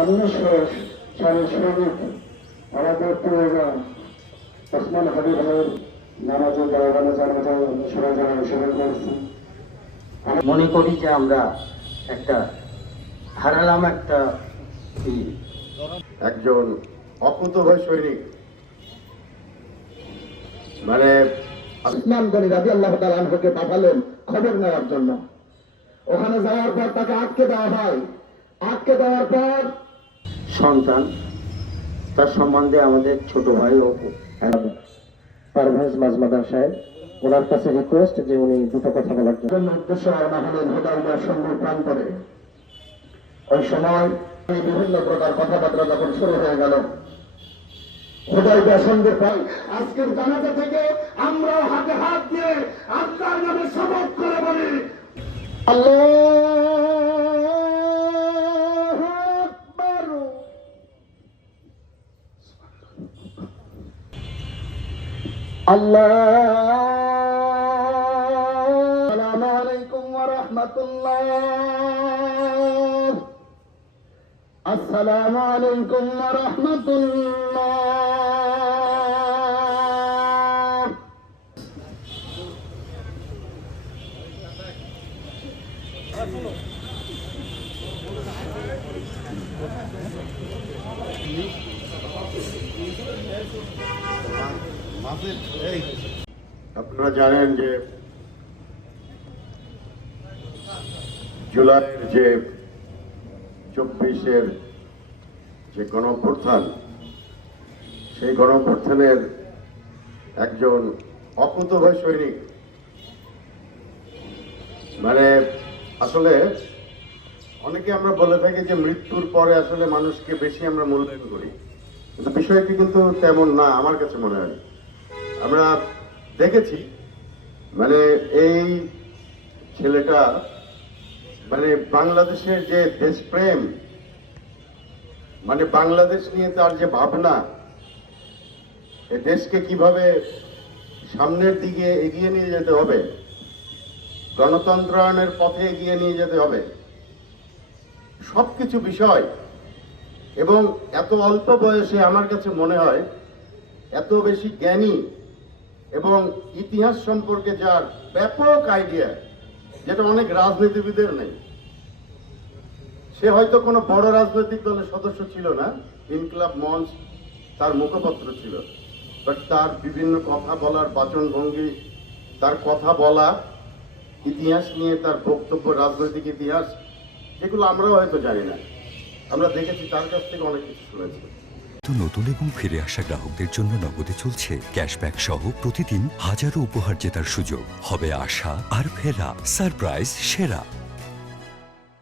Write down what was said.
সামনে সামনে শ্রমিক আমাদের প্রিয় ওসমান হাবিব ভাইয়ের নামাজে গানে জানাতে সবাই যারা অনুসরণ করছি। মনে করি যে আমরা একটা হারালাম একটা একজন অকুতোভয় সৈনিক, মানে ওসমান গনি রাদিয়াল্লাহু তাআলা আনহুকে পাঠালেন খবর নেওয়ার জন্য। ওখানে যাওয়ার পর তাকে আটকে দেওয়া হয়। আটকে দেওয়ার পর সন্তান, তার সম্বন্ধে আমাদের ছোট ভাই ও পারভেজ মাজমাদার সাহেব, ওনার কাছে রিকোয়েস্ট যে উনি দুটো কথা বলার জন্য উদ্দেশ্য রওনা হলেন হুদায়বিয়া সন্ধির প্রান্তরে। ওই সময় বিভিন্ন প্রকার কথাবার্তা যখন শুরু হয়ে গেল, হুদায়বিয়া সন্ধির পর আজকের জানাজা থেকে আমরা হাতে হাত দিয়ে আল্লাহর নামে শপথ করে বলি আল্লাহু আকবার। আসসালামু আলাইকুম ওয়া রাহমাতুল্লাহ। আসসালামু আলাইকুম ওয়া রাহমাতুল্লাহ। আপনারা জানেন যে জুলাইয়ের যে 24-এর যে গণঅভ্যুত্থান, সেই গণঅভ্যুত্থানের একজন অকুতোভয় সৈনিক, মানে আসলে অনেকে আমরা বলে থাকি যে মৃত্যুর পরে আসলে মানুষকে বেশি আমরা মূল্যায়ন করি, কিন্তু বিষয়টি কিন্তু তেমন না আমার কাছে মনে হয়। আমরা দেখেছি মানে এই ছেলেটা মানে বাংলাদেশের যে দেশপ্রেম, মানে বাংলাদেশ নিয়ে তার যে ভাবনা, এই দেশকে কিভাবে সামনের দিকে এগিয়ে নিয়ে যেতে হবে, গণতন্ত্রায়নের পথে এগিয়ে নিয়ে যেতে হবে, সবকিছু বিষয়। এবং এত অল্প বয়সে আমার কাছে মনে হয় এত বেশি জ্ঞানী এবং ইতিহাস সম্পর্কে যার ব্যাপক আইডিয়া, যেটা অনেক রাজনীতিবিদের নেই। সে হয়তো কোনো বড় রাজনৈতিক দলের সদস্য ছিল না, ইনকিলাব মঞ্চ তার মুখপত্র ছিল, বাট তার বিভিন্ন কথা বলার বাচনভঙ্গি, তার কথা বলা, ইতিহাস নিয়ে তার বক্তব্য, রাজনৈতিক ইতিহাস, যেগুলো আমরাও হয়তো জানি না, আমরা দেখেছি, তার কাছ থেকে অনেক কিছু শুনেছি। নতুন এবং ফিরে আসা গ্রাহকদের জন্য নগদে চলছে ক্যাশব্যাক সহ প্রতিদিন হাজারো উপহার জেতার সুযোগ। হবে আশা আর ফেরা, সারপ্রাইজ সেরা।